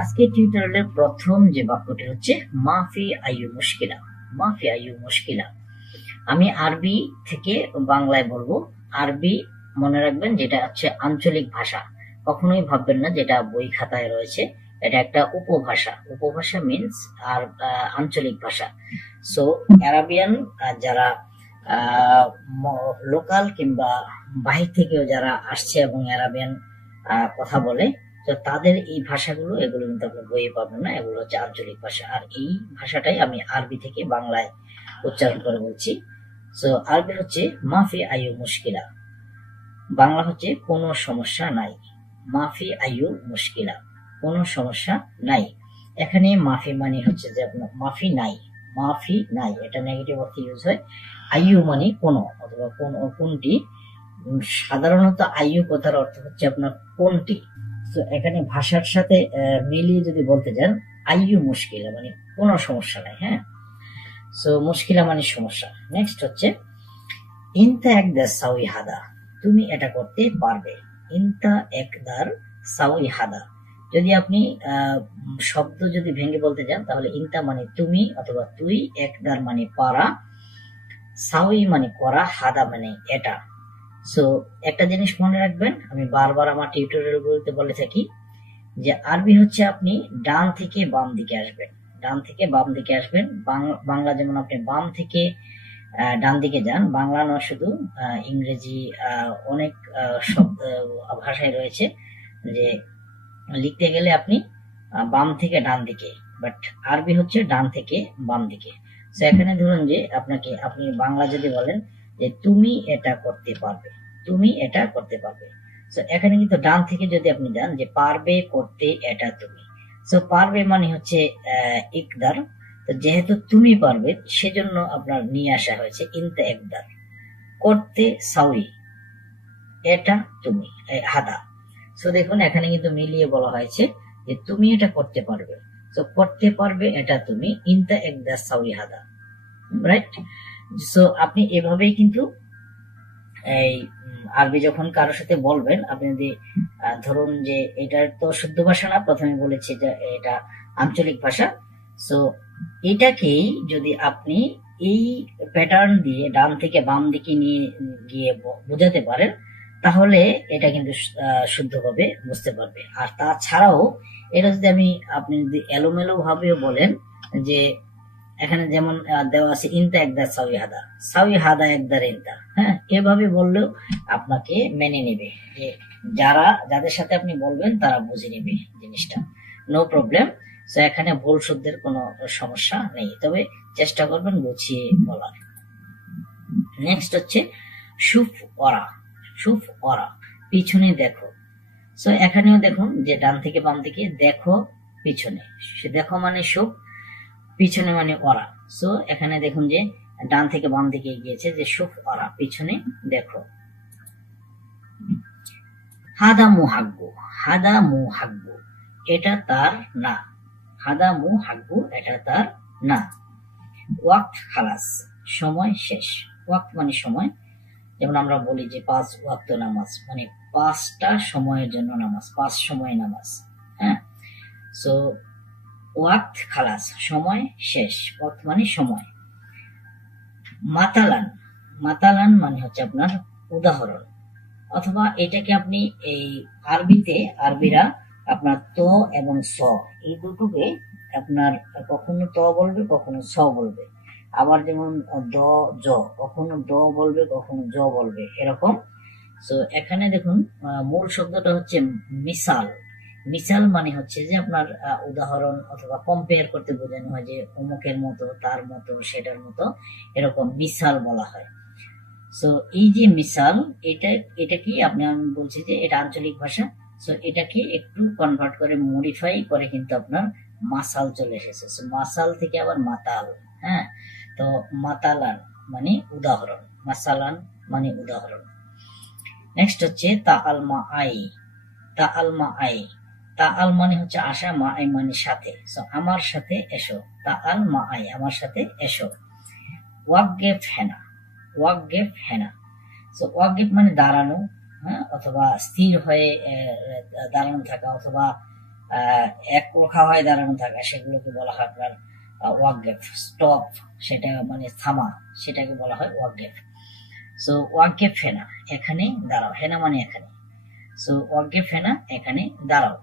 আজকে টিউটোরিয়ালের প্রথম যে বাক্যটি হচ্ছে মাফি আইয়ু মুশকিলা। মাফি আইয়ু মুশকিলা আমি আরবি থেকে বাংলায় বলবো। আরবি মনে রাখবেন, যেটা হচ্ছে আঞ্চলিক ভাষা। কখনোই ভাববেন না যেটা বই খাতায় রয়েছে, এটা একটা উপভাষা। উপভাষা মিন্স আর আঞ্চলিক ভাষা। সো অ্যারাবিয়ান যারা লোকাল কিংবা বাহির থেকেও যারা আসছে এবং অ্যারাবিয়ান কথা বলে, তো তাদের এই ভাষাগুলো, এগুলো কিন্তু আপনি বইয়ে পাবেন না। এগুলো হচ্ছে আঞ্চলিক ভাষা, আর এই ভাষাটাই আমি আরবি থেকে বাংলায় উচ্চারণ করে বলছি। সো আরবি হচ্ছে মাফি আয়ু মুশকিলা, বাংলা হচ্ছে কোনো সমস্যা নাই। মাফি আয়ু মুশকিলা, কোনো সমস্যা নাই। এখানে মাফি মানে হচ্ছে যে আপনার মাফি নাই, মাফি নাই এটা নেগেটিভ অর্থে ইউজ হয়। আয়ু মানে কোনো অথবা কোনটি। সাধারণত আয়ু কথার অর্থ হচ্ছে আপনার কোনটি। তো এখানে ভাষার সাথে মিলিয়ে যদি বলতে যান, আইয়ু মুশকিলা মানে কোনো সমস্যা নাই। হ্যাঁ, সো মুশকিলা মানে সমস্যা। নেক্সট হচ্ছে ইনতা একদার সাউই হাদা, তুমি এটা করতে পারবে। ইনতা একদার সাউই হাদা, যদি আপনি শব্দ যদি ভেঙে বলতে যান তাহলে ইনতা মানে তুমি অথবা তুই, একদার মানে পারা, সাউই মানে করা, হাদা মানে এটা। সো একটা জিনিস মনে রাখবেন, আমি বারবার আমার টিউটোরিয়াল গুলোতে বলে থাকি যে আরবি হচ্ছে আপনি ডান থেকে বাম দিকে আসবেন, ডান থেকে বাম দিকে আসবেন। বাংলা যেমন আপনি বাম থেকে ডান দিকে যান, বাংলা নয় শুধু, ইংরেজি অনেক শব্দ ভাষায় রয়েছে যে লিখতে গেলে আপনি বাম থেকে ডান দিকে, বাট আরবি হচ্ছে ডান থেকে বাম দিকে। তো এখানে ধরুন যে আপনি বাংলা যদি বলেন যে তুমি এটা করতে পারবে, তুমি এটা করতে পারবে। তো এখানে কিন্তু ডান থেকে যদি আপনি যান যে পারবে করতে এটা তুমি, তো পারবে মানে হচ্ছে ইকদার। তো যেহেতু তুমি পারবে সেজন্য আপনার নিয়ে আসা হয়েছে ইনতে একদার, করতে সাউই, এটা তুমি, হাদা। সো দেখুন এখানে কিন্তু মিলিয়ে বলা হয়েছে যে তুমি এটা করতে পারবে। তো করতে পারবে এটা তুমি, ইনতা একদার সাউই হাদা, রাইট। সো আপনি এভাবেই কিন্তু এই আরবি যখন কারোর সাথে বলবেন, আপনি যদি ধরুন যে এটার তো শুদ্ধ ভাষা না, প্রথমে বলেছি যে এটা আঞ্চলিক ভাষা। সো এটাকেই যদি আপনি এই প্যাটার্ন দিয়ে ডান থেকে বাম দিকে নিয়ে গিয়ে বোঝাতে পারেন, তাহলে এটা কিন্তু শুদ্ধভাবে বুঝতে পারবে। আর তাছাড়াও এটা যদি আপনি যদি এলোমেলো ভাবেও বলেন, যে এখানে যেমন দেওয়া আছে ইনতা একদার সাউই হাদা, সাউই হাদা একদার ইনতা, হ্যাঁ, এভাবে বললেও আপনাকে মেনে নেবে। যে যাদের সাথে আপনি বলবেন তারা বুঝে নেবে জিনিসটা, নো প্রবলেম। তো এখানে ভুল শুদ্ধের কোনো সমস্যা নেই, তবে চেষ্টা করবেন গুছিয়ে বলার। নেক্সট হচ্ছে সুফ ওরা, সুফ ওরা পিছনে দেখো। সো এখানেও দেখুন যে ডান থেকে বাম দিকে, দেখো পিছনে, দেখো মানে সুফ, পিছনে মানে ওরা। সো এখানে দেখুন যে ডান থেকে বাম দিকে গিয়েছে যে সুফ ওরা, পিছনে দেখো। হাদা মুহাগ্গু, হাদা মুহাগ্গু এটা তার না, হাদা মুহাগ্গু এটা তার না। ওয়াক্ত খালাস, সময় শেষ। ওয়াক্ত মানে সময়, যেমন আমরা বলি যে 5 ওয়াক্ত নামাজ, মানে 5টা সময়ের জন্য নামাজ, 5 সময় নামাজ। হ্যাঁ, সো ওয়াক্ত খালাস সময় শেষ, ওয়াক্ত মানে সময়। মাতালান, মাতালান মানে হচ্ছে আপনার উদাহরণ, অথবা এটাকে আপনি এই আরবিরা আপনার ত এবং স এই দুটোকে আপনার কখনো ত বলবে কখনো স বলবে। আবার যেমন দ জ, কখনো দ বলবে কখনো জ বলবে, এরকম। সো এখানে দেখুন মূল শব্দটা হচ্ছে মিসাল। মিসাল মানে হচ্ছে যে আপনার উদাহরণ অথবা কম্পেয়ার করতে বোঝানো হয়, যে অমুকের মতো, তার মতো, সেটার মতো, এরকম মিসাল বলা হয়। সো এই যে মিসাল, এটা কি আমি বলছি যে এটা আঞ্চলিক ভাষা। সো এটাকে একটু কনভার্ট করে, মডিফাই করে কিন্তু আপনার মাসাল চলে এসেছে। সো মাসাল থেকে আবার মাতাল। হ্যাঁ, তো মাতালান মানে উদাহরণ, মাসালান মানে উদাহরণ। নেক্সট হচ্ছে তা আলমা আই, তা আলমা আই, তা আল মানে হচ্ছে আসা, মা আই মানে সাথে। সো আমার সাথে এসো, তা আল মা আই আমার সাথে এসো। ওয়াকগেফ হেনা, ওয়াকগেফ হেনা। সো ওয়াকগেফ মানে দাঁড়ানো, হ্যাঁ, অথবা স্থির হয়ে দাঁড়ানো থাকা, অথবা এক রোখা হয় দাঁড়ানো থাকা, সেগুলোকে বলা হয় আপনার ওয়াকগেফ। স্টপ সেটা মানে থামা, সেটাকে বলা হয় ওয়াকগেফ। সো ওয়াকগেফ হেনা, এখানে দাঁড়াও, হেনা মানে এখানে। সো ওয়াকগেফ হেনা, এখানে দাঁড়াও।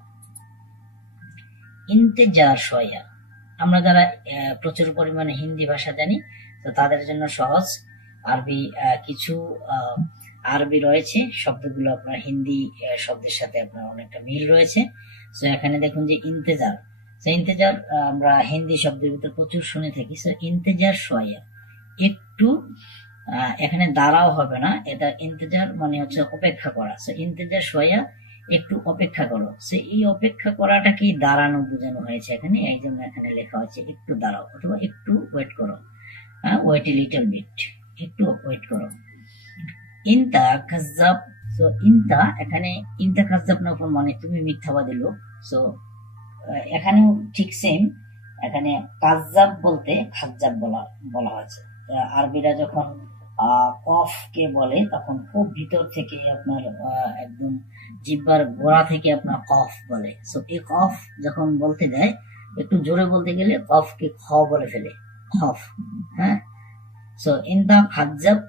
ইন্তেজার শয়া, আমরা যারা প্রচুর পরিমাণে হিন্দি ভাষা জানি, তো তাদের জন্য সহজ। আরবি কিছু আরবি রয়েছে, শব্দগুলো আপনার হিন্দি শব্দের সাথে আপনার অনেকটা মিল রয়েছে। তো এখানে দেখুন যে ইন্তেজার, তো ইন্তেজার আমরা হিন্দি শব্দের ভিতর প্রচুর শুনে থাকি। তো ইন্তেজার শয়া, একটু এখানে দাঁড়াও হবে না, এটা ইন্তেজার মানে হচ্ছে অপেক্ষা করা। তো ইন্তেজার শয়া, একটু অপেক্ষা করো। সে এই অপেক্ষা করাটাকেই দাঁড়ানো বোঝানো হয়েছে এখানে, এই জন্য এখানে লেখা হয়েছে একটু দাঁড়াও অথবা একটু ওয়েট করো। ওয়েট এ লিটল বিট, একটু ওয়েট করো। ইনতা কাজ্জাব, সো ইনতা এখানে ইনতা কাজ্জাব না মানে তুমি মিথ্যাবাদী লোক। সো এখানেও ঠিক সেম, এখানে কাজ্জাব বলতে খাজ্জাব বলা বলা হয়েছে। আরবিরা যখন কফ কে বলে তখন খুব ভিতর থেকে আপনার একদম জিহ্বার গোড়া থেকে আপনার কফ বলে। সো এই কফ যখন বলতে দেয়, একটু জোরে বলতে গেলে কফ কে খ বলে ফেলে, খফ। হ্যাঁ, সো ইনতা খাজ্জাব,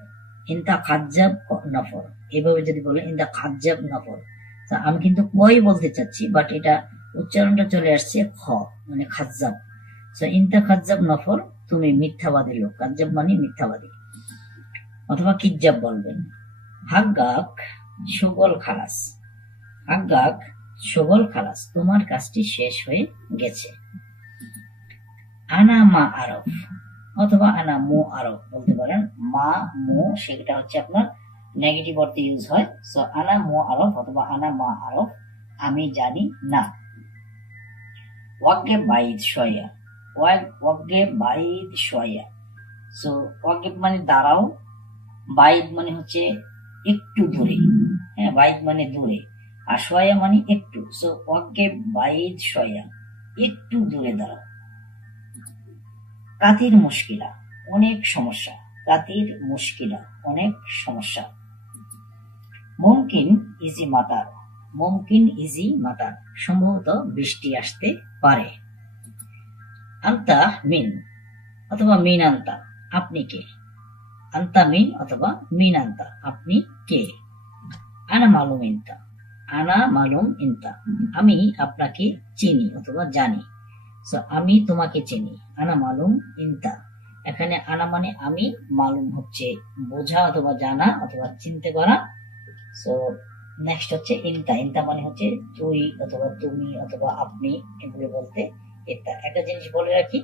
ইনতা খাজ্জাব নফর, এভাবে যদি বলে ইনতা খাজ্জাব নফর, আমি কিন্তু কই বলতে চাচ্ছি, বাট এটা উচ্চারণটা চলে আসছে খ, মানে খাজ্জাব। সো ইনতা খাজ্জাব নফর, তুমি মিথ্যাবাদী লোক। কাজ্জাব মানে মিথ্যাবাদী, অথবা কিজ্জাব বলবেন। হাগ্গাক সুগল খালাস, হাগ্গাক সুগল খালাস, তোমার কাজটি শেষ হয়ে গেছে। আনা মা আরফ অথবা আনা মু আরফ বলতে পারেন। মা মু সেটা হচ্ছে আপনার নেগেটিভ অর্থে ইউজ হয়। সো আনা মু আরফ অথবা আনা মা আরফ, আমি জানি না। ওয়াগে বাইদ শয়া, ওয়াগে বাইদ শয়া। সো ওয়াগে মানে দাঁড়াও, বাইদ মানে হচ্ছে একটু দূরে। হ্যাঁ, বাইদ মানে দূরে, আর শয়া মানে একটু। সো ওয়াগে বাইদ শয়া, একটু দূরে দাঁড়াও। কাতির মুশকিলা, অনেক সমস্যা। কাতির মুশকিলা, অনেক সমস্যা। মুমকিন ইজি মাতার, মুমকিন ইজি মাতার, সম্ভবত বৃষ্টি আসতে পারে। আন্তা মিন অথবা মিন আন্তা, আপনি কে। আন্তা মিন অথবা মিন আন্তা, আপনি কে। আনা মালুম ইনতা, আনা মালুম ইনতা, আমি আপনাকে চিনি অথবা জানি। সো আমি তোমাকে চিনি। আনা মালুম ইনতা, এখানে আনা মানে আমি, মালুম হচ্ছে বোঝা অথবা জানা অথবা চিনতে পারা। সো নেক্সট হচ্ছে ইনতা, ইনতা মানে হচ্ছে তুই অথবা তুমি অথবা আপনি, এগুলো বলতে এটা। একটা জিনিস বলে রাখি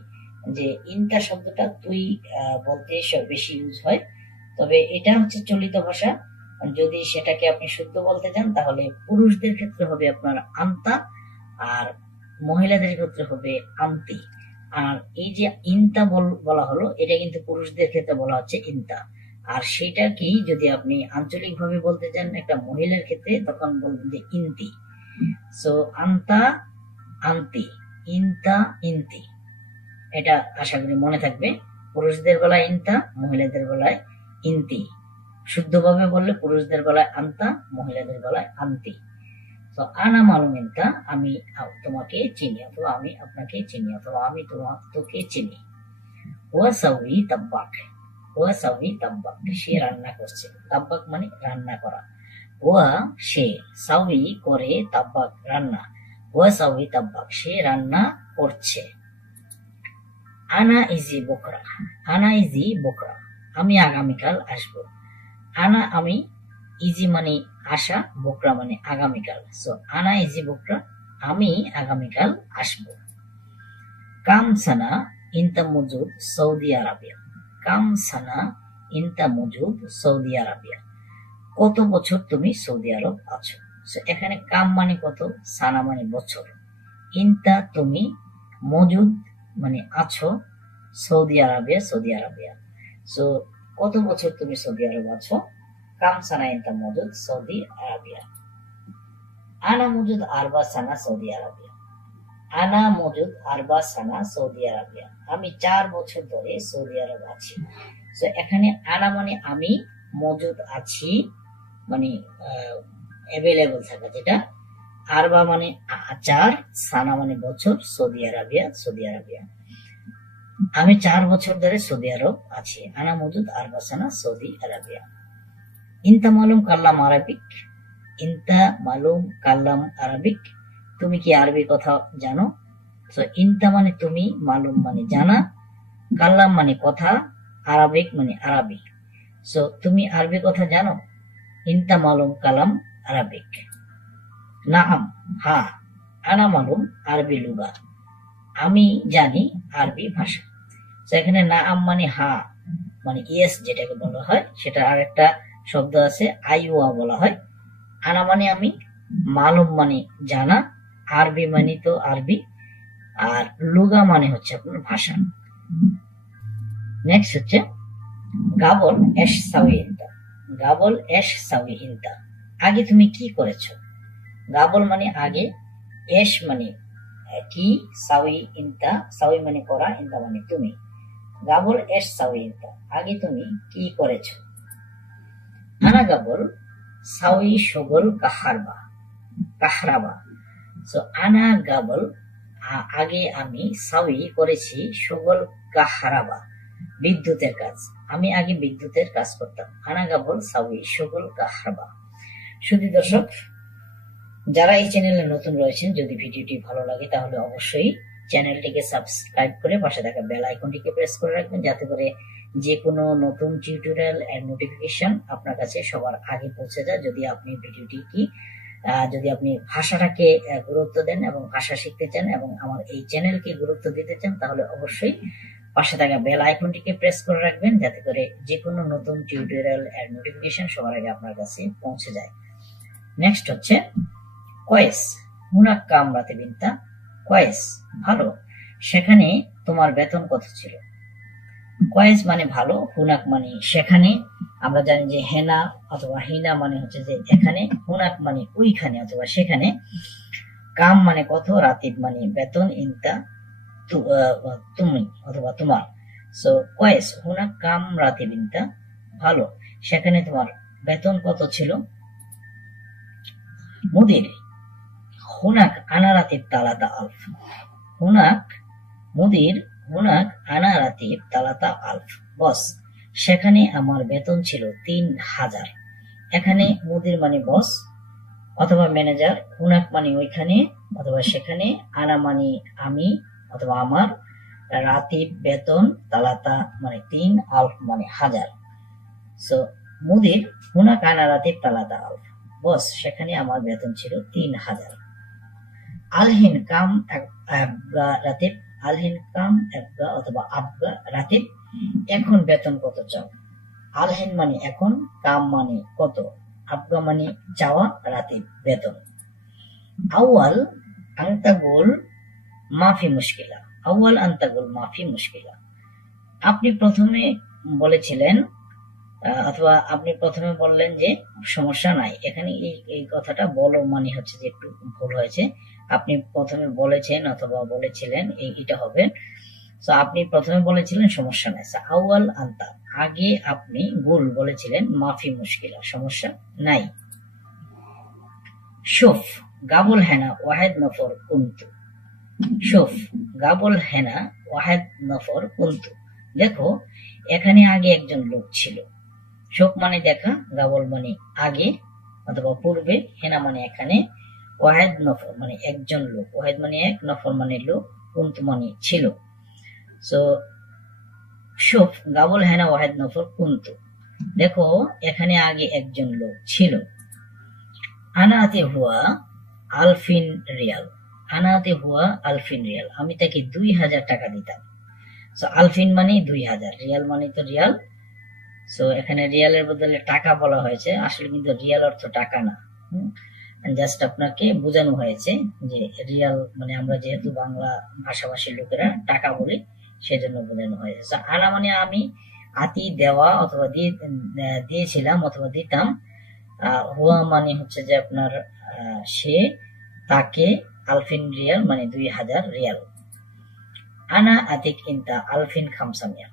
যে ইনতা শব্দটা তুই বলতে বেশি ইউজ হয়, তবে এটা হচ্ছে চলিত ভাষা। যদি সেটাকে আপনি শুদ্ধ বলতে চান তাহলে পুরুষদের ক্ষেত্রে হবে আপনার আন্তা, আর মহিলাদের ক্ষেত্রে হবে আন্তি। আর এই যে ইনতা বলা হলো, এটা কিন্তু পুরুষদের ক্ষেত্রে বলা হচ্ছে ইনতা। আর সেটা কি যদি আপনি আঞ্চলিক ভাবে বলতে চান একটা মহিলার ক্ষেত্রে, তখন বলবেন যে ইন্তি। সো আন্তা, আন্তি, ইনতা, ইন্তি, এটা আশা করি মনে থাকবে। পুরুষদের বেলায় ইনতা, মহিলাদের বেলায় ইন্তি। শুদ্ধভাবে বললে পুরুষদের বেলায় আন্তা, মহিলাদের বেলায় আন্তি। তো আনা মালুম ইনতা, আমি তোমাকে চিনি অথবা আমি আপনাকে চিনি অথবা আমি তোকে চিনি। ওয়া সাউই তাব্বাক, ওয়া সাউই তাব্বাক, সে রান্না করছে। তাব্বাক মানে রান্না করা। ওয়া সে, সাউই করে, তাব্বাক রান্না। ওয়া সাউই তাব্বাক, সে রান্না করছে। আনা ইজি বকরা, আনা ইজি বকরা, আমি আগামীকাল আসবো। আনা আমি, ইজি মানে আশা, বকরা মানে আগামীকাল। সো আনা ইজি বকরা, আমি আগামীকাল আসবো। কাম সানা ইনতা মজুদ সৌদি আরবিয়া, কাম সানা ইনতা মজুদ সৌদি আরবিয়া, কত বছর তুমি সৌদি আরব আছো। সো এখানে কাম মানে কত, সানা মানে বছর, ইনতা তুমি, মজুদ মানে আছো, Saudi Arabia Saudi Arabia. So কত বছর তুমি সৌদি আরব আছো। কাম সানা ইনতা মজুদ সৌদি আরবিয়া। আনা মজুদ আরবা সানা সৌদি আরবিয়া, আনা মজুদ আরবা সানা সৌদি আরবিয়া, আমি 4 বছর ধরে সৌদি আরব আছি। তো এখানে আনা মানে আমি, মজুদ আছি মানে অ্যাভেলেবল থাকা যেটা, আরবা মানে 4, সানা মানে বছর, সৌদি আরবিয়া সৌদি আরবিয়া। আমি 4 বছর ধরে সৌদি আরব আছি। আনা মজুদ আরবা সানা সৌদি আরবিয়া। ইনতা মালুম কাল্লাম আরবিক, ইনতা মালুম কাল্লাম আরবিক, তুমি কি আরবি কথা জানো? তো ইনতা মানে তুমি, মালুম মানে জানা, কাল্লাম মানে কথা, আরবিক মানে আরবি। সো তুমি আরবি কথা জানো? ইনতা মালুম কালাম আরবিক। নাআম হ্যাঁ, আনা মালুম আরবি লুগা, আমি জানি আরবি ভাষা। তো এখানে নাআম মানে হ্যাঁ মানে ইয়েস যেটাকে বলা হয়, সেটা আরেকটা শব্দ আছে আইওয়া বলা হয়। আনা মানে আমি, মালুম মানে জানা, আরবি মানে তো আরবি, আর লুগা মানে হচ্ছে আপনার ভাষা। নেক্সট হচ্ছে গাবল এশ সাউই ইনতা। গাবল এশ সাউই ইনতা, আগে তুমি কি করেছো? গাবল মানে আগে, এশ মানে কি, সাউই ইনতা, সাউই মানে করা, ইনতা মানে তুমি। গাবল এশ সাউই ইনতা, আগে তুমি কি করেছো? আনা গাবল সাউই শগল কাহারবা, কাহরাবা। সো আনা গাবল আগে আমি, সাউই করেছি, শগল কাহারাবা বিদ্যুতের কাজ, আমি আগে বিদ্যুতের কাজ করতাম। আনা গাবল সাউই শগল কাহারবা। শুধু দর্শক, যারা এই চ্যানেলে নতুন রয়েছেন, যদি ভিডিওটি ভালো লাগে তাহলে অবশ্যই চ্যানেলটিকে সাবস্ক্রাইব করে পাশে থাকা বেল আইকনটিকে প্রেস করে রাখবেন, যাতে করে যে কোনো নতুন টিউটোরিয়াল এর নোটিফিকেশন আপনার কাছে সবার আগে পৌঁছে যায়। যদি আপনি যদি আপনি ভাষাটাকে গুরুত্ব দেন এবং ভাষা শিখতে চান এবং আমার এই চ্যানেলকে গুরুত্ব দিতে চান, তাহলে অবশ্যই পাশে থাকা বেল আইকনটিকে প্রেস করে রাখবেন, যাতে করে যে কোনো নতুন টিউটোরিয়াল এর নোটিফিকেশন সবার আগে আপনার কাছে পৌঁছে যায়। নেক্সট হচ্ছে কয়েস, হুনাক কাম রাতে বিনতা, কয়েস ভালো, সেখানে তোমার বেতন কত ছিল? কয়েস মানে ভালো, হুনাক মানে সেখানে। আমরা জানি যে হেনা অথবা হিনা মানে হচ্ছে যে এখানে, হুনাক মানে ওইখানে অথবা সেখানে, কাম মানে কত, রাতিব মানে বেতন, ইনতা তুমি অথবা তোমার। সো কয়েস হুনাক কাম রাতিব ইনতা, ভালো, সেখানে তোমার বেতন কত ছিল? মুদির হুনাক আনা রাতিব তালাতা আলফ, হুনাক মুদির হুনাক আনা রাতিব তালাতা আলফ, বস সেখানে আমার বেতন ছিল 3000। এখানে মুদির মানে বস অথবা ম্যানেজার, হুনাক মানে ওইখানে অথবা সেখানে, আনা মানে আমি অথবা আমার, রাতিব বেতন, তালাতা মানে 3, আলফ মানে 1000। সো মুদির হুনাক আনা রাতিব তালাতা আলফ, বস সেখানে আমার বেতন ছিল 3000। আলহিন কাম আবগা রাতিব, আলহিন কাম আবগা অথবা আবগা রাতিব, এখন বেতন কত চাও? আলহিন মানে এখন, কাম মানে কত, আবগা মানে চাওয়া, রাতিব বেতন। আউয়াল আন্তাগুল মাফি মুশকিলা, আউয়াল আন্তাগুল মাফি মুশকিলা, আপনি প্রথমে বলেছিলেন অথবা আপনি প্রথমে বললেন যে সমস্যা নাই। এখানে এই কথাটা বলো মানে হচ্ছে যে একটু ভুল হয়েছে। আপনি প্রথমে বলেছেন অথবা বলেছিলেন, এটা হবে। তো আপনি প্রথমে বলেছিলেন সমস্যা নাই। আউয়াল আন্তা আগে আপনি, গুল বলেছিলেন, মাফি মুশকিলা সমস্যা নাই। শুফ গাবুল হেনা ওয়াহেদ নফর কুন্তু, শুফ গাবুল হেনা ওয়াহেদ নফর কুন্তু, দেখো এখানে আগে একজন লোক ছিল। শোক মানে দেখা, গাবল মানে আগে অথবা পূর্বে, হেনা মানে এখানে, ওয়াহেদ নফর মানে একজন লোক, ওয়াহেদ মানে এক, নফর মানে লোক, কুন্তু মানে ছিল। সো শুফ গাবল হেনা ওয়াহেদ নফর কুন্তু, দেখো এখানে আগে একজন লোক ছিল। আনাতে হুয়া আলফিন রিয়াল, আনাতে হুয়া আলফিন রিয়াল, আমি তাকে 2000 টাকা দিতাম। সো আলফিন মানে 2000, রিয়াল মানে তো রিয়াল। সো এখানে রিয়ালের বদলে টাকা বলা হয়েছে, আসলে কিন্তু রিয়াল অর্থ টাকা না, জাস্ট আপনাকে বোঝানো হয়েছে যে রিয়াল মানে আমরা যেহেতু বাংলা ভাষাভাষীর লোকেরা টাকা বলি, সেজন্য বোঝানো হয়েছে। আনা মানে আমি, আতি দেওয়া অথবা দিয়েছিলাম অথবা দিতাম, হুয়া মানে হচ্ছে যে আপনার সে, তাকে, আলফিন রিয়াল মানে 2000 রিয়াল। আনা আতিক ইনতা আলফিন খামসামিয়া,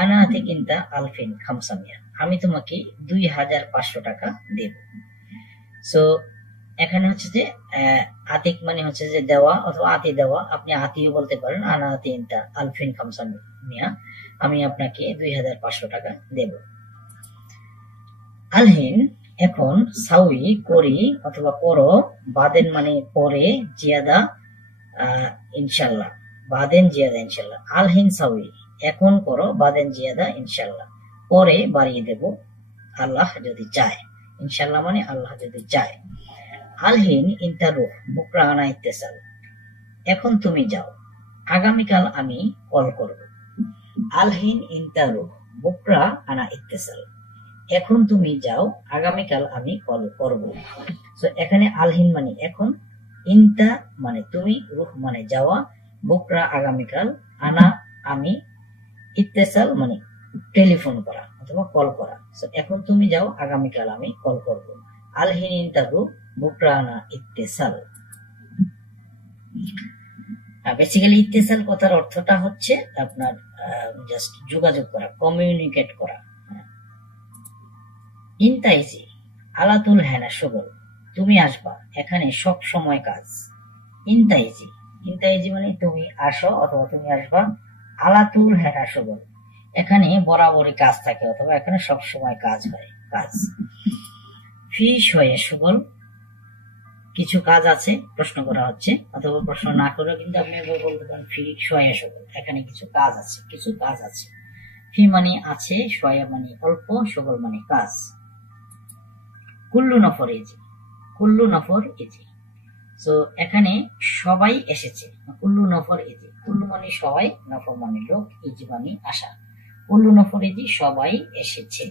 আনা আতিক ইনতা আলফিন খামসামিয়া, আমি তোমাকে 2500 টাকা দেব। সো এখানে হচ্ছে যে আতিক মানে হচ্ছে যে দেওয়া অথবা আতি দেওয়া, আপনি আতিও বলতে পারেন। আনা আতি ইনতা আলফিন খামসা মিয়া, আমি আপনাকে 2500 টাকা দেব। আলহিন এখন, সাউই করি অথবা করো, বাদেন মানে পরে, জিয়াদা ইনশাল্লাহ, বাদেন জিয়াদা ইনশাল্লাহ। আলহিন সাউই এখন করো, বাদেন জিয়াদা ইনশাল্লাহ, পরে বাড়িয়ে দেব আল্লাহ যদি চায়। ইনশাল্লাহ মানে আল্লাহ যদি চায়। আলহিন ইনতা রুহ বুকরা আনা ইত্তেসাল, এখন তুমি যাও, আগামীকাল আমি কল করব। আলহিন ইনতা রুহ বুকরা আনা ইত্তেসাল, এখন তুমি যাও, আগামীকাল আমি কল করব। তো এখানে আলহিন মানে এখন, ইনতা মানে তুমি, রুহ মানে যাওয়া, বুকরা আগামীকাল, আনা আমি, ইত্তেসাল মানে টেলিফোন করা অথবা কল করা। তো এখন তুমি যাও, আগামীকাল আমি কল করব। আলহিন ইনতা রুহ বুকরা আনা ইত্তেসাল। বেসিক্যালি ইত্তেসাল কথার অর্থটা হচ্ছে আপনার জাস্ট যোগাযোগ করা, কমিউনিকেট করা। ইনতাইজি আলাতুল হেনা সুগল, তুমি আসবা, এখানে সব সময় কাজ। ইনতাইজি, ইনতাইজি মানে তুমি আসো অথবা তুমি আসবা। আলাতুল হেনা সুগল, এখানে বরাবরই কাজ থাকে অথবা এখানে সব সময় কাজ হয়, কাজ। ফি শয়ে সুগল, কিছু কাজ আছে, প্রশ্ন করা হচ্ছে, অথবা প্রশ্ন না করে কিন্তু আপনি বলতে পারেন ফি শয়ে সুগল, এখানে কিছু কাজ আছে, কিছু কাজ আছে। ফি মানে আছে, শয়ে মানে অল্প, সুগল মানে কাজ। কুল্লু নফর ইজি, কুল্লু নফর ইজি, তো এখানে সবাই এসেছে। কুল্লু নফর ইজি, কুল্লু মানে সবাই, নফর মানে লোক, ইজি মানে আশা। কুল্লু নফর ইজি সবাই এসেছে।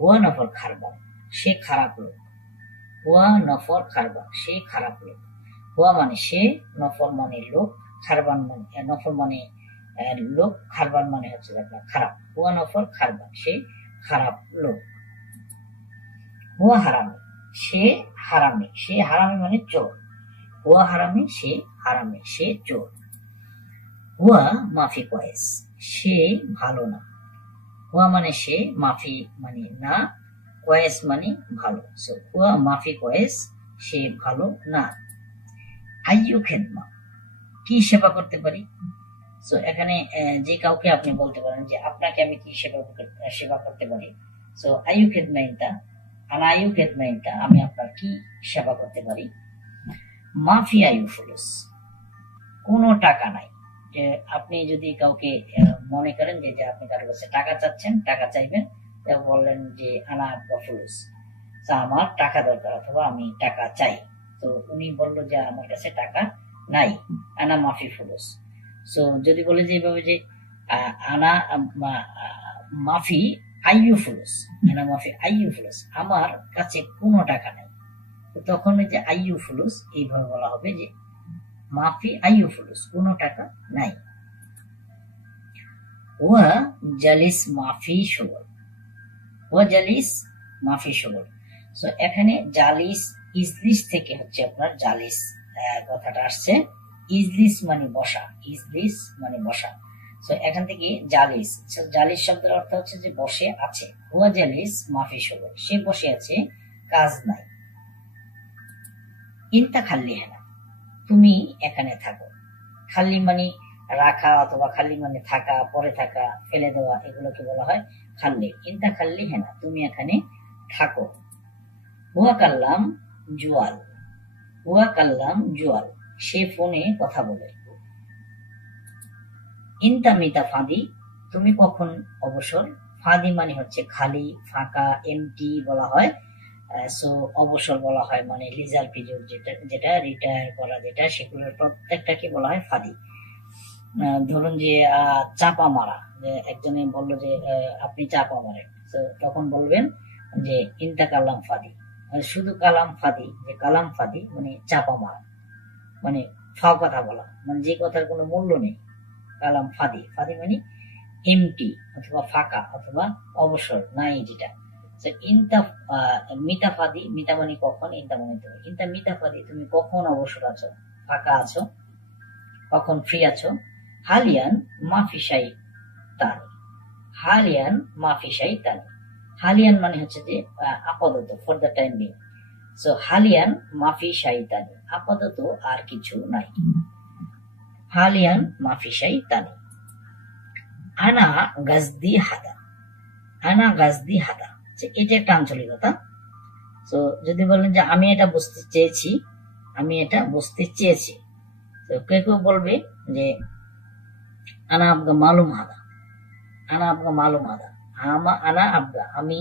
ওয়া নফর খারবা, সে খারাপ লোক। ওয়া নফর খারবা, সে খারাপ লোক। ওয়া মানে সে, নফর মানে লোক, খারবান মানে নফর মানে লোক, খারবান মানে হচ্ছে আপনার খারাপ। ওয়া নফর খারবান, সে খারাপ লোক। হুয়া হারামি, সে হারামি, সে হারামি মানে চোর। হুয়া হারামি, সে হারামি, সে চোর। হুয়া মাফি কয়েস, সে ভালো না। হুয়া মানে সে, মাফি মানে না, কয়েস মানে ভালো। সো হুয়া মাফি কয়েস, সে ভালো না। আইয়ু খেদমা, কি সেবা করতে পারি। সো এখানে যে কাউকে আপনি বলতে পারেন যে আপনাকে আমি কি সেবা করতে পারি। সো আইয়ু খেদমা ইনতা, আনায়ু খেদমাইনটা, আমি আপনার কি সেবা করতে পারি। মাফি আয়ু ফুলুস, কোনো টাকা নাই। যে আপনি যদি কাউকে মনে করেন যে আপনি কারোর কাছে টাকা চাচ্ছেন, টাকা চাইবেন, বললেন যে আনা বা ফুলুস, আমার টাকা দরকার অথবা আমি টাকা চাই। তো উনি বললো যে আমার কাছে টাকা নাই, আনা মাফি ফুলুস। সো যদি বলে যে এইভাবে যে আনা মাফি আইয়ু ফুলুস, আনা মাফি আইয়ু ফুলুস, আমার কাছে কোনো টাকা নাই। তখন ওই যে আইয়ু ফুলুস এইভাবে বলা হবে যে মাফি আইয়ু ফুলুস, কোনো টাকা নাই। ওয়া জালিস মাফি শুগল, ওয়া জালিস মাফি শুগল। সো এখানে জালিস, ইজলিস থেকে হচ্ছে আপনার জালিস কথাটা আসছে। ইজলিস মানে বসা, ইজলিস মানে বসা। সো এখান থেকে জালিস, জালিস শব্দের অর্থ হচ্ছে যে বসে আছে। হুয়া জালিস মাফি শুগল, সে বসে আছে, কাজ নাই। ইনতা খাল্লি হেনা, তুমি এখানে থাকো। খাল্লি মানে রাখা অথবা খাল্লি মানে থাকা, পরে থাকা, ফেলে দেওয়া, এগুলোকে বলা হয় খাল্লি। ইনতা খাল্লি হেনা, তুমি এখানে থাকো। হুয়া কাল্লাম জুয়াল, হুয়া কাল্লাম জুয়াল, সে ফোনে কথা বলে। ইনতা মিতা ফাদি, তুমি কখন অবসর। ফাদি মানে হচ্ছে খালি, ফাঁকা, এমটি বলা হয়। সো অবসর বলা হয় মানে লিজার পিরিয়ড, যেটা রিটায়ার করা, যেটা সেগুলোর প্রত্যেকটাকে বলা হয় ফাদি। ধরুন যে চাপা মারা, যে একজনে বললো যে আপনি চাপা মারেন, তো তখন বলবেন যে ইনতা কালাম ফাদি, শুধু কালাম ফাদি, যে কালাম ফাদি মানে চাপা মারা, মানে ফাও কথা বলা, মানে যে কথার কোনো মূল্য নেই। কালাম ফাদি, ফাদি মানে এমটি অথবা ফাঁকা অথবা অবসর নাই যেটা। ইনতা মিতা ফাদি, মিতা মানে কখন, ইনতা মানে তুমি। ইনতা মিতা ফাদি, তুমি কখন অবসর আছো, ফাঁকা আছো, কখন ফ্রি আছো। হালিয়ান মাফিসাই তানি, হালিয়ান মাফিসাই তানি। হালিয়ান মানে হচ্ছে যে আপাতত, for the time being. So হালিয়ান মাফি শাইতানি, আপাতত আর কিছু নাই। হালিয়ান মাফি শাইতানি। আনা গাজদি হাদা, আনা গাজদি হাদা, এটা একটা আঞ্চলিকতা। তো যদি বলেন যে আমি এটা বুঝতে চেয়েছি, আমি এটা বুঝতে চেয়েছি, তো কেউ কেউ বলবে যে আনা আবগা মালুম হাদা, আনা আবগা মালুম হাদা, আনা আবগা আমি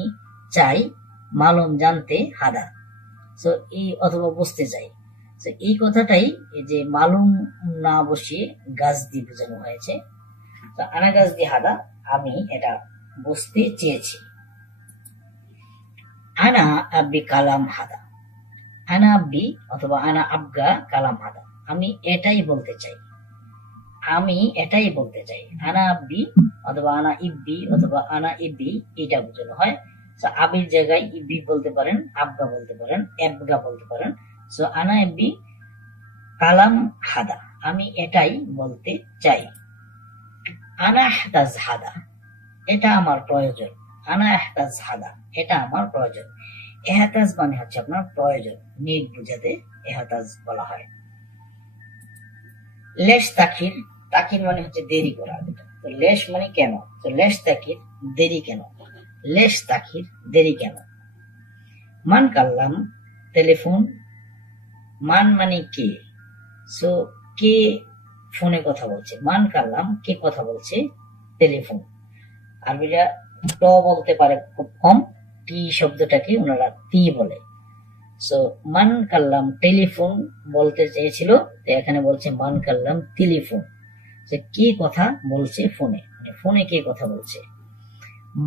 চাই, মালুম জানতে, হাদা সো এই অথবা বুঝতে চাই। তো এই কথাটাই এই যে মালুম না বসিয়ে গাজদি বোঝানো হয়েছে। তো আনা গাজদি হাদা, আমি এটা বুঝতে চেয়েছি। আনা আব্বি কালাম হাদা, আনা আব্বি অথবা আনা আবগা কালাম হাদা, আমি এটাই বলতে চাই, আমি এটাই বলতে চাই। আনা আব্বি অথবা আনা ইব্বি অথবা আনা ইব্বি এটা বোঝানো হয়। সো আবির জায়গায় ইব্বি বলতে পারেন, আবগা বলতে পারেন, এবগা বলতে পারেন। সো আনা ইব্বি কালাম হাদা, আমি এটাই বলতে চাই। আনা আহতাজ হাদা, এটা আমার প্রয়োজন। আনা আহতাজ হাদা, এটা আমার প্রয়োজন। এহতাজ মানে হচ্ছে আপনার প্রয়োজন, নিড বুঝাতে এহতাজ বলা হয়। লেশ তাখির, তাখির মানে হচ্ছে দেরি করা। তো লেশ মানে কেন, তো লেশ তাখির দেরি কেন, লেশ তাখির দেরি কেন। মান কাল্লাম টেলিফোন, মান মানে কে, সো কে ফোনে কথা বলছে, মান কাল্লাম কে কথা বলছে, টেলিফোন। আরবিরা ট বলতে পারে খুব কম, টি শব্দটাকে ওনারা তি বলে। সো মান কাল্লাম টেলিফোন বলতে চেয়েছিল, তো এখানে বলছে মান কাল্লাম টেলিফোন, যে কে কথা বলছে ফোনে, মানে ফোনে কে কথা বলছে।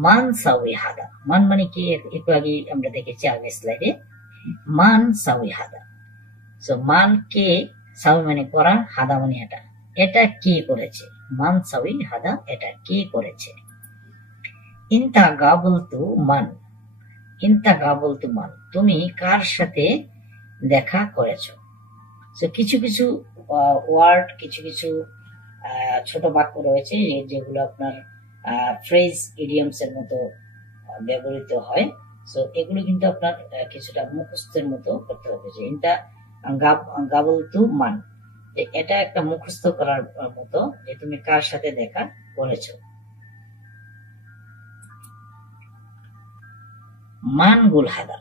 মান সাউই হাদা, মান মানে কে, একটু আগে আমরা দেখেছি আগে স্লাইডে। মান সাউই হাদা, সো মান কে, সাউই মানে করা, হাদা মানে এটা, এটা কে করেছে। মান সাউই হাদা, এটা কে করেছে। ইনতা গাবল তু মান, ইনতা গাবল তু মান, তুমি কার সাথে দেখা করেছো। তো কিছু কিছু ওয়ার্ড, কিছু কিছু ছোট বাক্য রয়েছে যেগুলো আপনার ফ্রেজ ইডিয়মস এর মতো ব্যবহৃত হয়। সো এগুলো কিন্তু আপনার কিছুটা মুখস্থের মতো করতে হবে। যে ইনতা গাবল তু মান, এটা একটা মুখস্থ করার মতো, যে তুমি কার সাথে দেখা করেছো। মান গুল হাদা,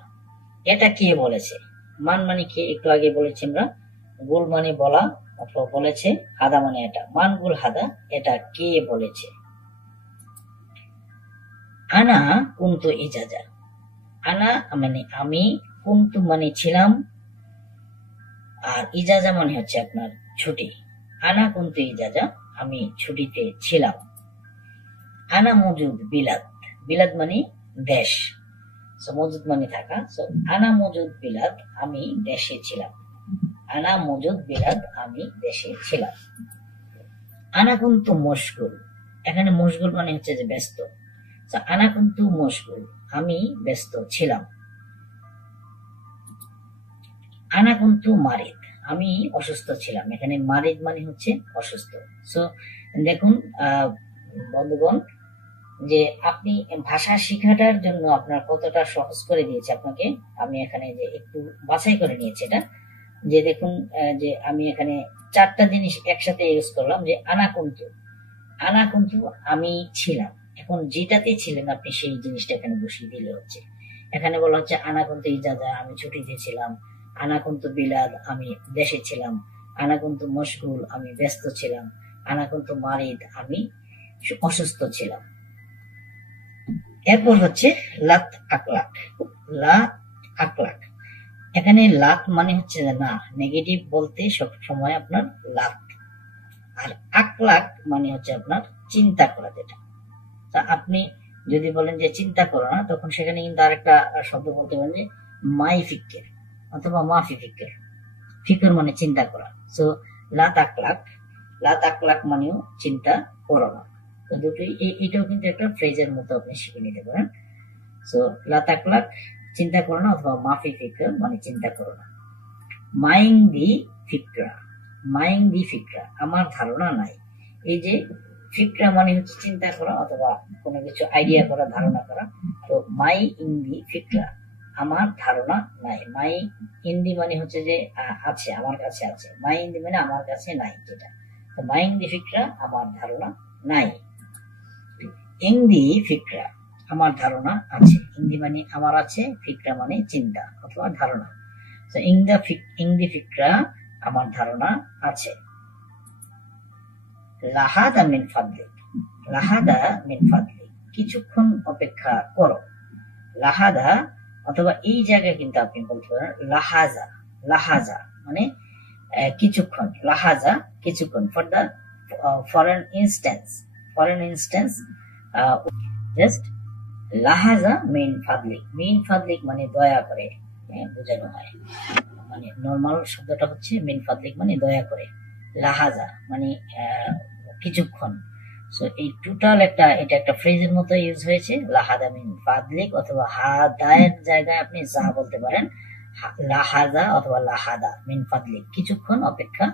এটা কে বলেছে। মান মানে কে, একটু আগে বলেছি আমরা। গুল মানে বলা অথবা বলেছে, হাদা মানে এটা। মান গুল হাদা, এটা কে বলেছে। আনা কুন্তু ইজাজা, আনা মানে আমি, কুন্তু মানে ছিলাম, আর ইজাজা মানে হচ্ছে আপনার ছুটি। আনা কুন্তু ইজাজা, আমি ছুটিতে ছিলাম। আনা মজুদ বিলাদ, বিলাদ মানে দেশ, মজুদ মানে থাকা। সো আনা মজুদ বিলাদ, আমি দেশে ছিলাম। আনা মজুদ বিলাদ, আমি দেশে ছিলাম। আনা কুন্তু মশগুল, এখানে মশগুল মানে হচ্ছে যে ব্যস্ত। আনা কুন্তু মশগুল, আমি ব্যস্ত ছিলাম। আনা কুন্তু মারিদ, আমি অসুস্থ ছিলাম। এখানে মারিদ মানে হচ্ছে অসুস্থ। সো দেখুন বন্ধুগণ, যে আপনি ভাষা শেখাটার জন্য আপনার কতটা সহজ করে দিয়েছে আপনাকে। আমি এখানে যে একটু বাছাই করে নিয়েছি এটা, যে দেখুন যে আমি এখানে চারটা জিনিস একসাথে ইউজ করলাম। যে আনা কুন্তু, আনা কুন্তু আমি ছিলাম। এখন যেটাতে ছিলেন আপনি সেই জিনিসটা এখানে বসিয়ে দিলে হচ্ছে। এখানে বলা হচ্ছে আনা কুন্তু ইজাজা, আমি ছুটিতে ছিলাম। আনা কুন্তু বিলাদ, আমি দেশে ছিলাম। আনা কুন্তু মশগুল, আমি ব্যস্ত ছিলাম। আনা কুন্তু মারিদ, আমি অসুস্থ ছিলাম। এরপর হচ্ছে লাত আকলাক, লাত আকলাক। এখানে লাত মানে হচ্ছে না, নেগেটিভ বলতে সব সময় আপনার লাত। আর আকলাক মানে হচ্ছে আপনার চিন্তা করা, যেটা। তা আপনি যদি বলেন যে চিন্তা করো না, তখন সেখানে কিন্তু আরেকটা শব্দ বলতে পারেন যে মাই ফিক্কের অথবা মাফি ফিক্কের। ফিকর মানে চিন্তা করা। সো লাত আকলাক, লাত আকলাক মানেও চিন্তা করো না। তো দুটোই, এটাও কিন্তু একটা ফ্রেজের মতো আপনি শিখে নিতে পারেন। সো লাত আকলাক চিন্তা করো না, অথবা মাফি ফিকর মানে চিন্তা করো না। মাইং দি ফিকরা, মাইং দি ফিকরা, আমার ধারণা নাই। এই যে ফিকরা মানে হচ্ছে চিন্তা করা অথবা কোনো কিছু আইডিয়া করা, ধারণা করা। তো মাই ইং দি ফিকরা, আমার ধারণা নাই। মাই ইন্দি মানে হচ্ছে যে আছে, আমার কাছে আছে। মাই ইন্দি মানে আমার কাছে নাই, যেটা। তো মাই ইন্দি ফিকরা, আমার ধারণা নাই। ইন্দি ফিকরা, আমার ধারণা আছে। ইন্দি মানে আমার আছে, ফিকরা মানে চিন্তা অথবা ধারণা। তো ইন্দি ফিকরা, আমার ধারণা আছে। লাহাদা মিন ফাদলিক, লাহাদা মিন ফাদলিক, কিছুক্ষণ অপেক্ষা করো। লাহাদা অথবা এই জায়গায় কিন্তু আপনি বলতে পারেন লাহাজা। লাহাজা মানে কিছুক্ষণ, লাহাজা কিছুক্ষণ। For an instance, for an instance, just লাহাজা মিন ফাদলিক। মিন ফাদলিক মানে দয়া করে বোঝানো হয়, মানে নর্মাল শব্দটা হচ্ছে মিন ফাদলিক মানে দয়া করে। লাহাজা মানে কিছুক্ষণ। সো এই টোটাল এটা একটা ফ্রেজের মতো ইউজ হয়েছে, লাহাদা মিন ফাদলিক, অথবা হাদায়ের জায়গায় আপনি যা বলতে পারেন, লাহাদা অথবা লাহাদা মিন ফাদলিক, কিছুক্ষণ অপেক্ষা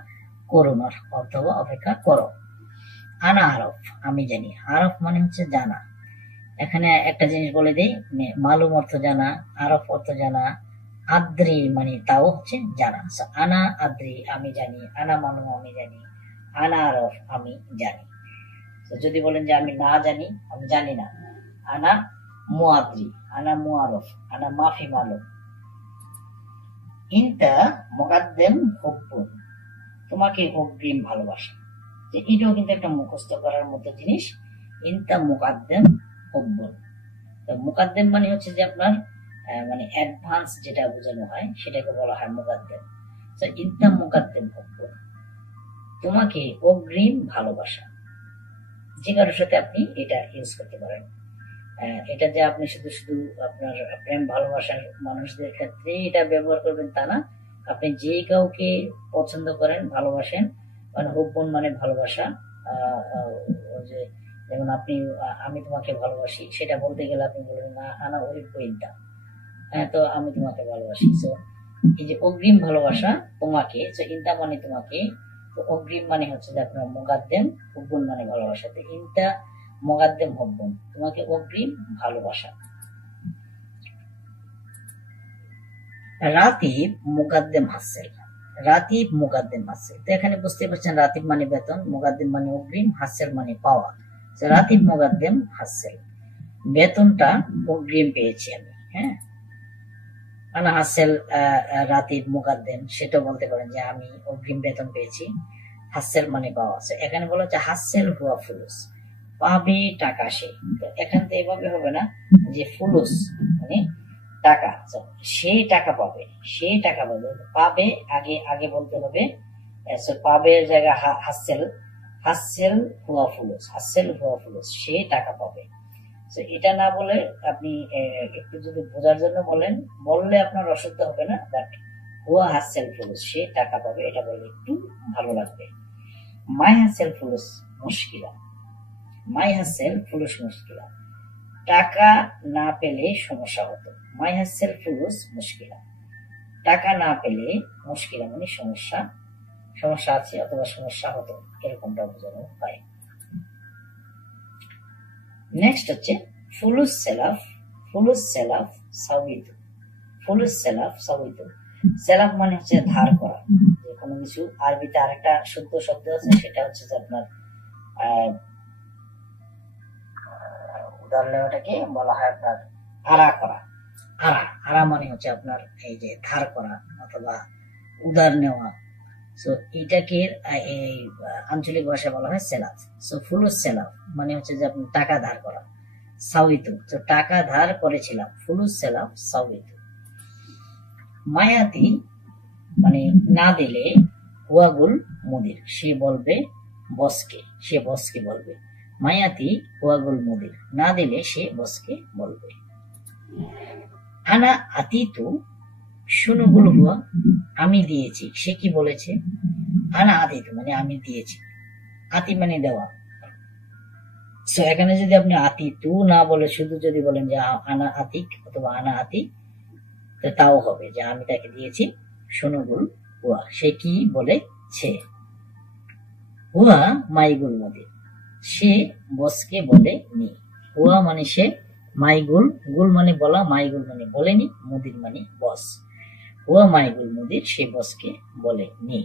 করুন অথবা অপেক্ষা করো। আনা আরফ, আমি জানি। আরফ মানে হচ্ছে জানা। এখানে একটা জিনিস বলে দিই, মালুম অর্থ জানা, আরফ অর্থ জানা, আদ্রি মানে তাও হচ্ছে জানা। আনা আদ্রি, আমি জানি। আনা মালুম, আমি জানি। আনা আরফ, আমি জানি। যদি বলেন যে আমি না জানি, আমি জানি না, আনা মুআদ্রি, আনা মুআরফ, আনা মাফি মালুম। ইনতা মুকাদ্দেম হুব্বুন, তোমাকে অগ্রিম ভালোবাসা। যে এটাও কিন্তু একটা মুখস্থ করার মতো জিনিস। ইনতা মুকাদ্দেম হুব্বুন, তো মুকাদ্দেম মানে হচ্ছে যে আপনার মানে অ্যাডভান্স যেটা বোঝানো হয় সেটাকে বলা হয় মুকাদ্দেম। তো ইনতা মুকাদ্দেম হুব্বুন, তোমাকে অগ্রিম ভালোবাসা। যে কারোর সাথে আপনি এটা ইউজ করতে পারেন। এটা যে আপনি শুধু শুধু আপনার প্রেম ভালোবাসার মানুষদের ক্ষেত্রে এটা ব্যবহার করবেন তা না। আপনি যে কাউকে পছন্দ করেন, ভালোবাসেন, মানে হুব্বুন মানে ভালোবাসা। যে যেমন আপনি আমি তোমাকে ভালোবাসি, সেটা বলতে গেলে আপনি বলবেন না আনা উহিব্বু ইনতা, তো আমি তোমাকে ভালোবাসি। তো এই যে অগ্রিম ভালোবাসা তোমাকে, তো ইনতা মানে তোমাকে, তো অগ্রিম মানে হচ্ছে যে আপনার মুকাদ্দেম, হুব্বুন মানে ভালোবাসা। তো ইনতা মুকাদ্দেম হুব্বুন, তোমাকে অগ্রিম ভালোবাসা। রাতিব মুকাদ্দেম হাসেল, রাতিব মুকাদ্দেম হাসেল। তো এখানে বুঝতে পারছেন রাতিব মানে বেতন, মুকাদ্দেম মানে অগ্রিম, হাসেল মানে পাওয়া। রাতিব মুকাদ্দেম হাসেল, বেতনটা অগ্রিম পেয়েছি আমি। হ্যাঁ, আনা হাসেল রাতিব মুকাদ্দেম, সেটা বলতে পারেন যে আমি অগ্রিম বেতন পেয়েছি। হাসেল মানে পাওয়া। এখানে বলা হচ্ছে হাসেল হুয়া ফুলুস, পাবে টাকা সে। তো এখান থেকে এভাবে হবে না যে ফুলুস মানে টাকা, সে টাকা পাবে, সে টাকা পাবে। পাবে আগে আগে বলতে হবে। পাবে জায়গায় হাসেল, হাসেল হুয়া ফুলুস, হাসেল হুয়া ফুলুস, সে টাকা পাবে। এটা না বলে আপনি একটু যদি বোঝার জন্য বলেন, বললে আপনার অসুবিধা হবে না, বাট হুয়া হাসেল ফুলুস, সে টাকা পাবে, এটা বললে একটু ভালো লাগবে। মাই হাসেল ফুলুস মুশকিলা, মাই হাসেল ফুলুস মুশকিলা, টাকা না পেলে সমস্যা হতো। মাই হাসেল ফুলুস মুশকিলা, টাকা না পেলে মুশকিলা মানে সমস্যা, সমস্যা আছে অথবা সমস্যা হতো, এরকমটা বোঝানো হয়। নেক্সট হচ্ছে ফুলুস সেলাফ, ফুলুস সেলাফ সাউইতু, ফুলুস সেলাফ সাউইতু। সেলাফ মানে হচ্ছে ধার করা, যে কোনো কিছু। আরবিতে আরেকটা শুদ্ধ শব্দ আছে, সেটা হচ্ছে যে আপনার উদাহরণ এটাকে বলা হয় আপনার আড়া করা। আড়া, আড়া মানে হচ্ছে আপনার এই যে ধার করা অথবা উদার নেওয়া। সো এটাকে এই আঞ্চলিক ভাষায় বলা হয় সেলাফ। সো ফুলুস সেলাফ মানে হচ্ছে যে আপনি টাকা ধার করা। সাউইতু, তো টাকা ধার করেছিলাম। ফুলুস সেলাফ সাউইতু। মায়াতি মানে না দিলে, হুয়াগুল মুদির, সে বলবে বসকে, সে বসকে বলবে। মায়াতি হুয়াগুল মুদির, না দিলে সে বসকে বলবে। আনা আতিতু শুনুগুল হুয়া, আমি দিয়েছি। সে কি বলেছে? আনা আতিতু মানে আমি দিয়েছি, আতি মানে দেওয়া। সো এখানে যদি আপনি আতিতু না বলে শুধু যদি বলেন যে আনা আতিক অথবা আনা আতিক, তো তাও হবে যে আমি তাকে দিয়েছি। শুনুগুল হুয়া, সে কি বলেছে? হুয়া মাইগুল মুদির, সে বসকে বলে নি। হুয়া মানে সে, মাইগুল, গুল মানে বলা, মাইগুল মানে বলেনি, মুদির মানে বস। হুয়া মাইগুল মুদির, সে বসকে বলেনি।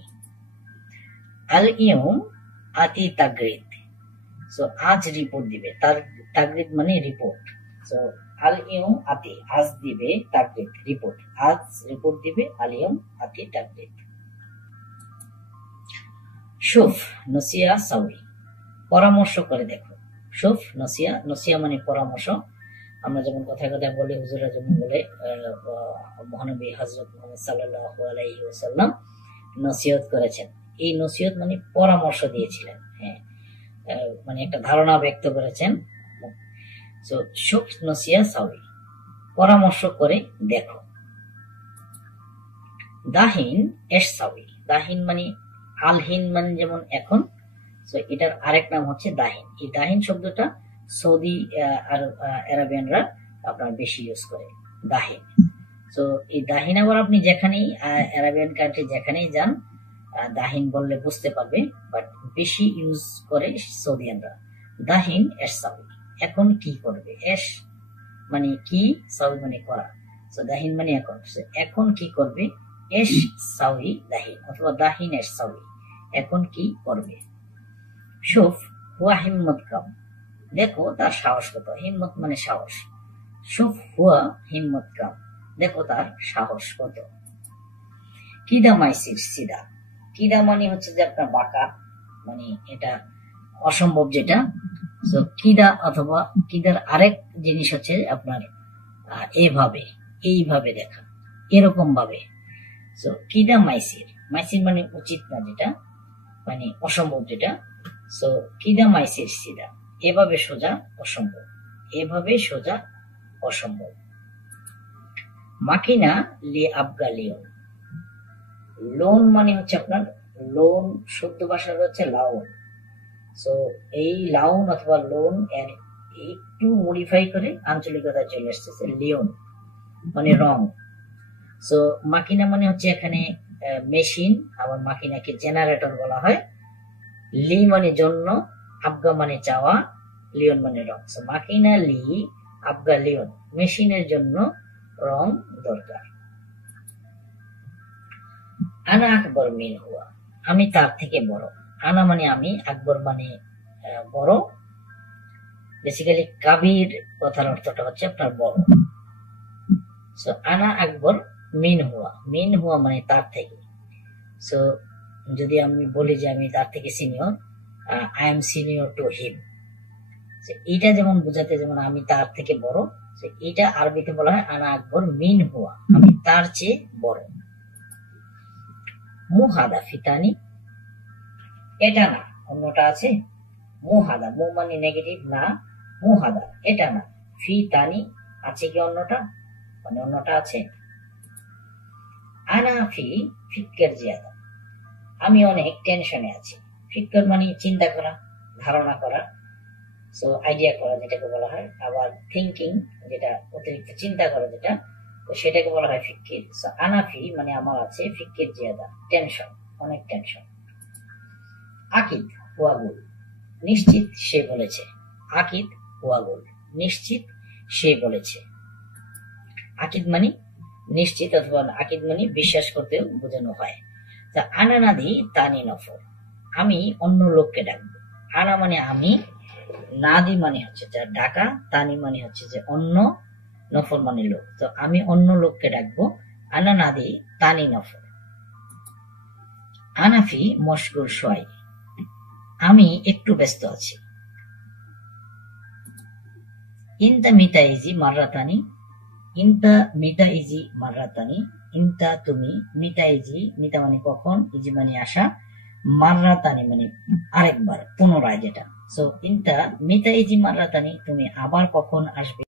আল ইয়ুম আতি তাগরিদ, সো আজ রিপোর্ট দিবে। তাগরিদ মানে রিপোর্ট। সো আল ইয়ুম আতি, আজ দিবে, তাগরিদ রিপোর্ট, আজ রিপোর্ট দিবে, আল ইয়ুম আতি তাগরিদ। শুফ নসিয়া সাউই, পরামর্শ করে দেখো। শুফ নসিয়া, নসিয়া মানে পরামর্শ। আমরা যেমন কথায় কথায় বলি, হুজুরা যেমন বলে, মহানবী হযরত মুহাম্মদ সাল্লাল্লাহু আলাইহি ওয়াসাল্লাম নসিহত করেছেন। এই নসিহত মানে পরামর্শ দিয়েছিলেন, হ্যাঁ, মানে একটা ধারণা ব্যক্ত করেছেন। সো শুফ নসিয়া সাউই, পরামর্শ করে দেখো। দাহিন এস সাউই, দাহিন মানে আলহিন মানে যেমন এখন, সো এটার আরেক নাম হচ্ছে দাহিন। এই দাহিন শব্দটা সৌদি আরবিয়ানরা আপনার বেশি ইউজ করে, দাহিন। তো এই দাহিন আবার আপনি যেখানেই আরবিয়ান কান্ট্রি যেখানেই যান, দাহিন বললে বুঝতে পারবে, বাট বেশি ইউজ করে সৌদিয়ানরা। দাহিন এস সাউই, এখন কি করবে। এস মানে কি, সাউই মানে করা। তো দাহিন মানে এখন, এখন কি করবে। এস সাউই দাহিন, অথবা দাহিন এস সাউই, এখন কি করবে। শুফ হুয়া হিম্মত কাম, দেখো তার সাহস কত। হিম্মত মানে সাহস। শুফ হুয়া হিম্মত কাম, দেখো তার সাহস কত। কিদা মাইসির সিদা, কিদা মানে হচ্ছে যে আপনার বাঁকা, মানে এটা অসম্ভব যেটা। তো কিদা অথবা কিদার আরেক জিনিস হচ্ছে আপনার এভাবে, এইভাবে দেখা, এরকম ভাবে। তো কিদা মাইসির, মাইসির মানে উচিত না যেটা, মানে অসম্ভব যেটা। সো কিদা মাইসির সিদা, এভাবে সোজা অসম্ভব, এভাবে সোজা অসম্ভব। মাকিনা লি আবগা লিওন, লোন মানে হচ্ছে আপনার, লোন শুদ্ধ ভাষার হচ্ছে লাউন। সো এই লাউন অথবা লোন এর একটু মডিফাই করে আঞ্চলিকতায় চলে এসেছে লিওন মানে রং। সো মাকিনা মানে হচ্ছে এখানে মেশিন, আবার মাকিনাকে জেনারেটর বলা হয়। লি মানে জন্য, আবগা মানে চাওয়া, লিওন মানে রং। সো মাকিনা লি আবগা লিওন, মেশিনের জন্য রং দরকার। আনা আকবর মিন হুয়া, আমি তার থেকে বড়। আনা মানে আমি, আকবর মানে বড়। বেসিক্যালি কাবির কথার অর্থটা হচ্ছে আপনার বড়। সো আনা আকবর মিন হুয়া, মিন হুয়া মানে তার থেকে। সো যদি আমি বলি যে আমি তার থেকে senior, I am senior to him, এইটা যেমন বোঝাতে, যেমন আমি তার থেকে বড়, এইটা আরবিতে বলা হয় আনা আকবর মিন হুয়া, আমি তার চেয়ে বড়। মুহাদা ফিতানি, এটা না, অন্যটা আছে। মুহাদা, মু মানে নেগেটিভ না, মুহাদা এটা না। ফিতানি আছে কি অন্যটা, মানে অন্যটা আছে। আনা ফি ফিক্কের জিয়াদা, আমি অনেক টেনশনে আছি। ফিক্কর মানে চিন্তা করা, ধারণা করা, সো আইডিয়া করা যেটাকে বলা হয়। আবার থিঙ্কিং যেটা অতিরিক্ত চিন্তা করা যেটা, তো সেটাকে বলা হয় ফিক্কির। সো আনাফি মানে আমার আছে, ফিক্কির জিয়াদা টেনশন, অনেক টেনশন। আকিদ হুয়াগুল, নিশ্চিত সে বলেছে। আকিদ হুয়াগুল, নিশ্চিত সে বলেছে। আকিদ মানে নিশ্চিত, অথবা আকিদ মানে বিশ্বাস করতেও বোঝানো হয়। তা আনা নাদি তানি নফর, আমি অন্য লোককে ডাকবো। আনা মানে আমি, নাদি মানে হচ্ছে যার ডাকা, তানি মানে হচ্ছে যে অন্য, নফর মানে লোক। তো আমি অন্য লোককে ডাকবো। আনা নাদি তানি নফর। আনাফি মশগুল সোয়াই, আমি একটু ব্যস্ত আছি। ইনতা মিতা ইজি মাররাতানি, ইনতা মিতা ইজি মাররাতানি, ইনতা তুমি, মিতা ইজি, মিতা মানে কখন, ইজি মানে আসা, মাররাতানি মানে আরেকবার, পুনরায় যেটা। সো ইনতা মিতা ইজি মাররাতানি, তুমি আবার কখন আসবে।